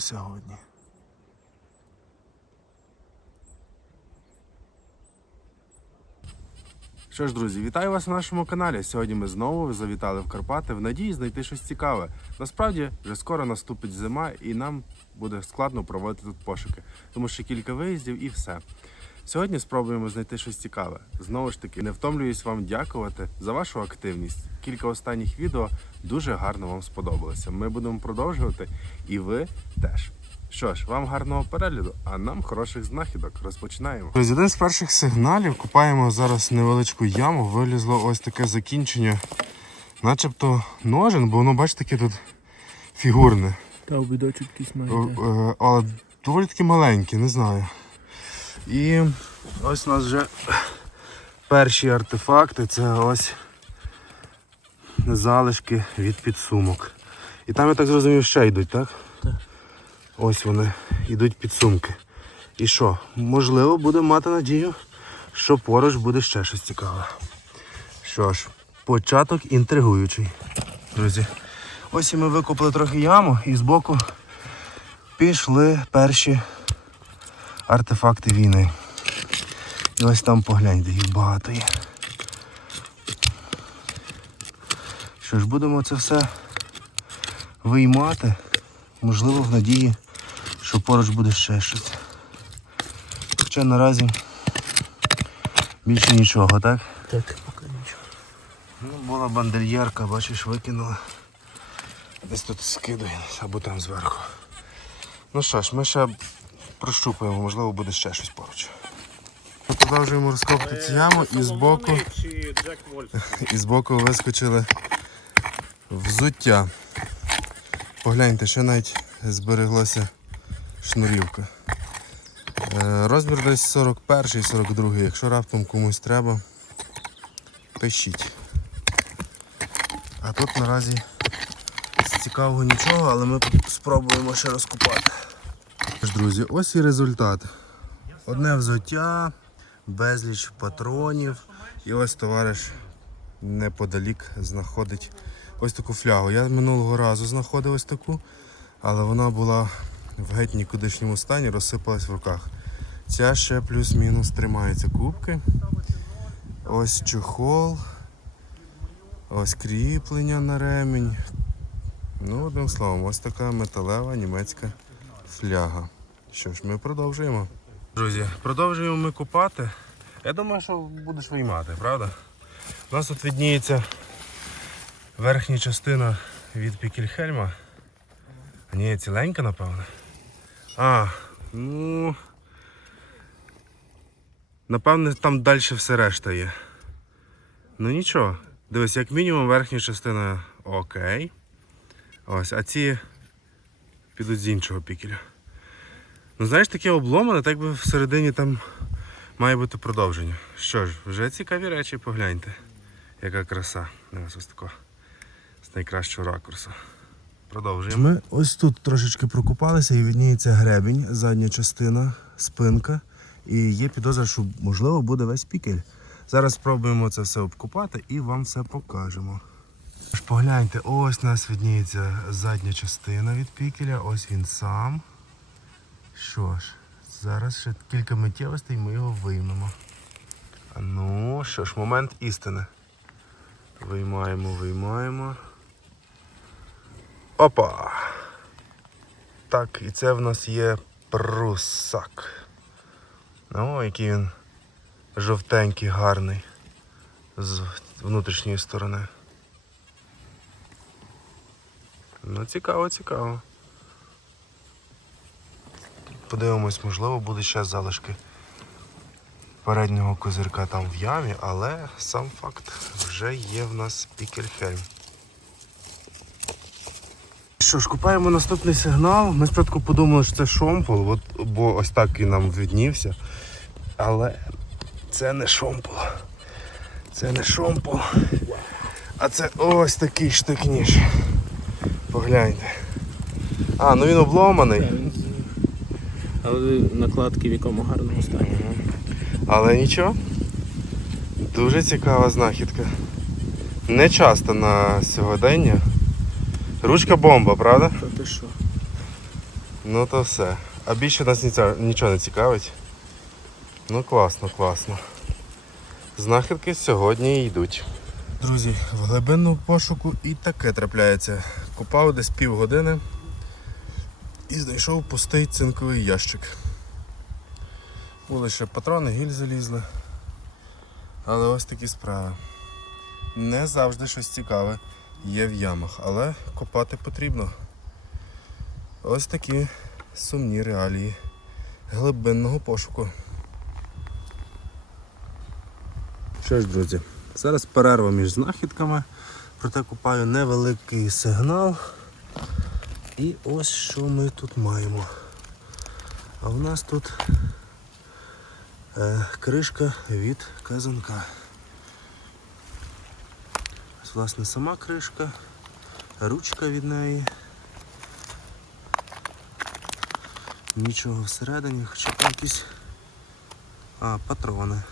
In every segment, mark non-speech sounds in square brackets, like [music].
сьогодні. Що ж, друзі, вітаю вас на нашому каналі. Сьогодні ми знову завітали в Карпати в надії знайти щось цікаве. Насправді, вже скоро наступить зима і нам буде складно проводити тут пошуки, тому що кілька виїздів і все. Сьогодні спробуємо знайти щось цікаве. Знову ж таки, не втомлююсь вам дякувати за вашу активність. Кілька останніх відео дуже гарно вам сподобалося. Ми будемо продовжувати, і ви теж. Що ж, вам гарного перегляду, а нам хороших знахідок. Розпочинаємо. Друзі, один з перших сигналів купаємо зараз невеличку яму. Вилізло ось таке закінчення, начебто ножен, бо воно, бачите, таке тут фігурне. Та обідочок якийсь Е, маєте. е, Але доволі таки маленькі, не знаю. І ось у нас вже перші артефакти це ось залишки від підсумок. І там, я так зрозумів, ще йдуть, так? Так. Ось вони йдуть підсумки. І що? Можливо, будемо мати надію, що поруч буде ще щось цікаве. Що ж, початок інтригуючий. Друзі, ось і ми викопали трохи яму і збоку пішли перші артефакти війни. І ось там погляньте, їх багато є. Що ж, будемо це все виймати, можливо, в надії, що поруч буде ще щось. Хоча наразі більше нічого, так? Так, поки нічого. Ну, була бандельєрка, бачиш, викинула. Десь тут скидує, або там зверху. Ну що ж, ми ще прощупаємо, можливо, буде ще щось поруч. Ми продовжуємо розкопати цю яму і збоку, [laughs] і збоку вискочили взуття. Погляньте, ще навіть збереглося шнурівка. Е, Розмір десь 41-42, якщо раптом комусь треба, пишіть. А тут наразі з цікавого нічого, але ми спробуємо ще розкопати. Друзі, ось і результат. Одне взуття, безліч патронів. І ось товариш неподалік знаходить ось таку флягу. Я минулого разу знаходив ось таку, але вона була в геть нікудишньому стані, розсипалась в руках. Ця ще плюс-мінус тримається кубки. Ось чохол. Ось кріплення на ремінь. Ну, одним словом, ось така металева німецька фляга. Що ж, ми продовжуємо. Друзі, продовжуємо ми купати. Я думаю, що будеш виймати, правда? У нас тут відніється верхня частина від Пікельхельма. Ні, ціленька, напевно. А, ну. Напевне, там далі все решта є. Ну нічого. Дивись, як мінімум верхня частина окей. Ось, а ці підуть з іншого пікеля. Ну знаєш, таке обломане, так би всередині там має бути продовження. Що ж, вже цікаві речі, погляньте. Яка краса. Ось ось тако. З найкращого ракурсу. Продовжуємо. Ми ось тут трошечки прокупалися і відніється гребінь, задня частина, спинка. І є підозра, що можливо буде весь пікель. Зараз спробуємо це все обкопати і вам все покажемо. Погляньте, ось у нас відніється задня частина від пікеля, ось він сам. Що ж, зараз ще кілька миттєвостей ми його виймемо. Ну, що ж, момент істини. Виймаємо, виймаємо. Опа! Так, і це в нас є прусак. Ну, який він жовтенький, гарний з внутрішньої сторони. Ну, цікаво, цікаво. Подивимось, можливо, буде ще залишки переднього козирка там в ямі, але сам факт вже є в нас пікельхельм. Що ж, купаємо наступний сигнал. Ми спочатку подумали, що це шомпол, от, бо ось так і нам віднівся. Але це не шомпол. Це не шомпол. А це ось такий штик-ніж. Погляньте. А, ну він обломаний. Але накладки в якому гарному стані. Але нічого. Дуже цікава знахідка. Не часто на сьогодення. Ручка бомба, правда? Та ти що? Ну то все. А більше нас нічого не цікавить. Ну класно, класно. Знахідки сьогодні йдуть. Друзі, в глибинному пошуку і таке трапляється. Купав десь півгодини і знайшов пустий цинковий ящик. Були ще патрони, гільзи лізли. Але ось такі справи. Не завжди щось цікаве є в ямах, але копати потрібно. Ось такі сумні реалії глибинного пошуку. Що ж, друзі, зараз перерва між знахідками, проте купаю невеликий сигнал. І ось що ми тут маємо. А в нас тут е, кришка від казанка. Ось, власне, сама кришка, ручка від неї. Нічого всередині, хоча якісь. А, патрони.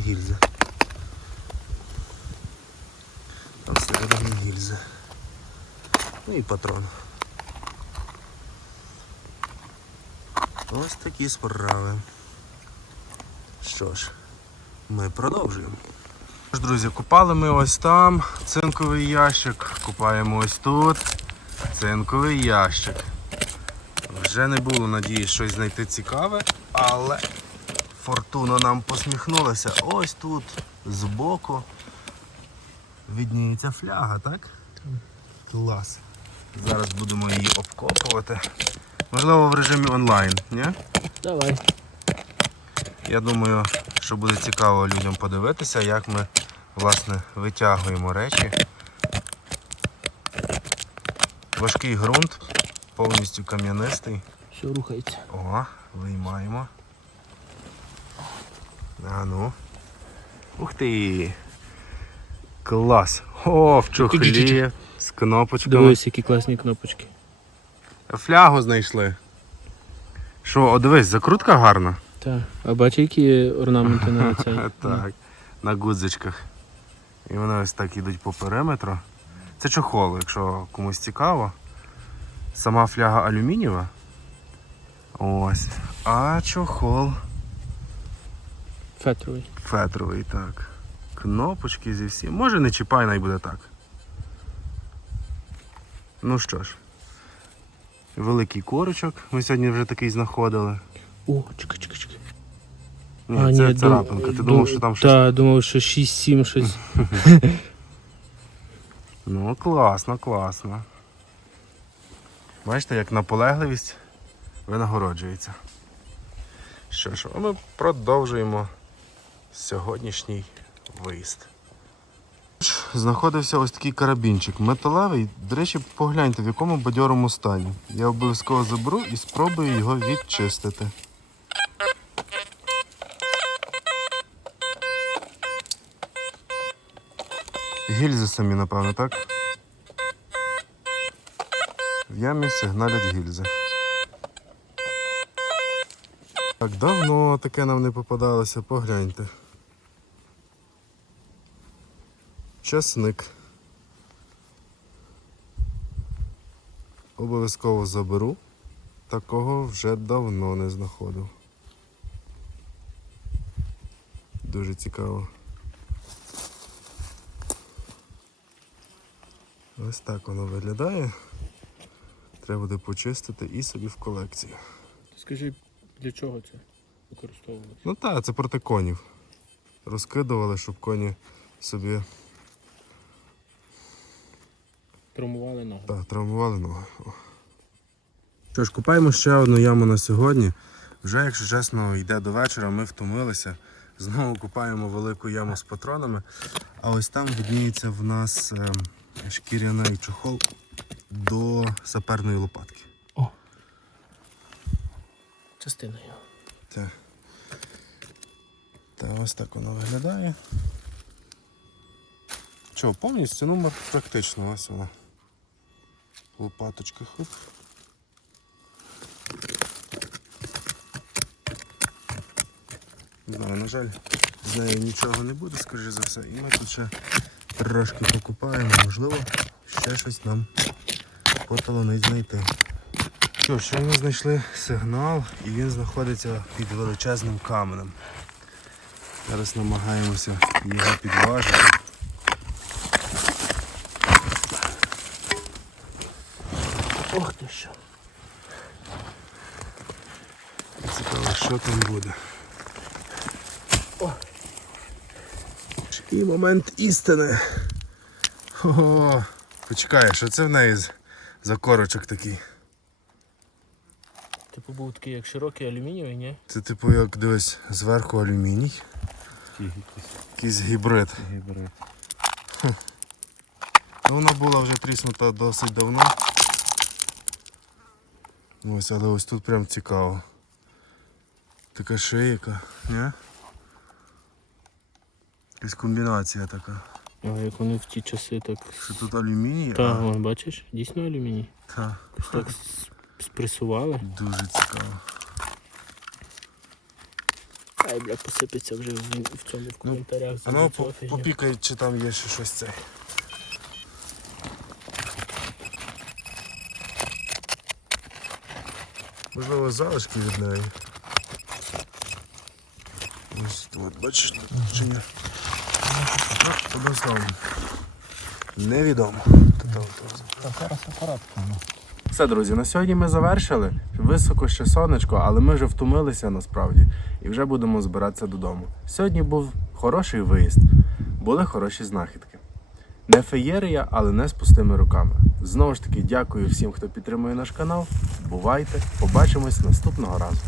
Гільзи. Там всередині гільзи. Ну і патрон. Ось такі справи. Що ж, ми продовжуємо. Друзі, купали ми ось там цинковий ящик, купаємо ось тут цинковий ящик. Вже не було надії щось знайти цікаве, але фортуна нам посміхнулася. Ось тут збоку відніється фляга, так? Клас. Зараз будемо її обкопувати. Можливо, в режимі онлайн, ні? Давай. Я думаю, що буде цікаво людям подивитися, як ми власне витягуємо речі. Важкий ґрунт, повністю кам'янистий. Все рухається. О, виймаємо. А ну. Ух ти! Клас! О, в чохлі з кнопочками. Дивись, які класні кнопочки. Флягу знайшли. Що, о, дивись, закрутка гарна. Так. А бачиш, які орнаменти на [laughs] цей? Так, на гудзичках. І вони ось так ідуть по периметру. Це чохол, якщо комусь цікаво. Сама фляга алюмінієва. Ось. А чохол Фетровий. фетровий, так. Кнопочки зі всім. Може не чіпай, най буде так. Ну що ж. Великий корочок. Ми сьогодні вже такий знаходили. О, чекай, чекай, чекай. Ні, це царапинка. Ти думав, що там щось. Так, думав, що 6-7 щось. [laughs] Ну, класно, класно. Бачите, як наполегливість винагороджується. Що ж, а ми продовжуємо сьогоднішній виїзд. Знаходився ось такий карабінчик металевий. До речі, погляньте, в якому бадьорому стані. Я обов'язково заберу і спробую його відчистити. Гільзи самі, напевно, так? В ямі сигналять гільзи. Так, давно таке нам не попадалося, погляньте. Часник. Обов'язково заберу. Такого вже давно не знаходив. Дуже цікаво. Ось так воно виглядає. Треба буде почистити і собі в колекцію. Скажи, для чого це використовувати? Ну так, це проти конів. Розкидували, щоб коні собі Травмували ногу. та, травмували ноги. О. Що ж, купаємо ще одну яму на сьогодні. Вже, якщо чесно, йде до вечора, ми втомилися. Знову купаємо велику яму з патронами. А ось там видніється в нас ем, шкіряний чохол до саперної лопатки. Частина його. Та. Та ось так воно виглядає. Що, повністю номер практично, ось воно. Лопаточка хоп. Знаю, на жаль, з нею нічого не буде, скоріше за все. І ми тут ще трошки покупаємо, можливо, ще щось нам поталонить знайти. Що, щойно знайшли сигнал і він знаходиться під величезним каменем. Зараз намагаємося його підважити. Ох ти що. Цікаво, що там буде. О. І момент істини. Ого. Почекай, що це в неї з- за корочок такий? Типу був такий як широкий алюмінієвий, ні? Це типу як дивись, зверху алюміній. Якийсь гібрид. Ну, вона була вже тріснута досить давно. Ось, але ось тут прям цікаво. Така шийка, ні? Якась комбінація така. А як вони в ті часи так. Що тут алюміній? Та, а, бачиш, дійсно алюміній. та. Якось так спресували. Дуже цікаво. Ай, бля, посипеться вже в, в цьому в коментарях. А ну попікай, чи там є ще щось це. Можливо, залишки від неї. Ось тут, бачиш, тут чи ні? Ну, Одним словом. Невідомо. Зараз акуратно. Все, друзі, на сьогодні ми завершили. Високо ще сонечко, але ми вже втомилися насправді і вже будемо збиратися додому. Сьогодні був хороший виїзд, були хороші знахідки. Не феєрія, але не з пустими руками. Знову ж таки, дякую всім, хто підтримує наш канал. Бувайте, побачимось наступного разу.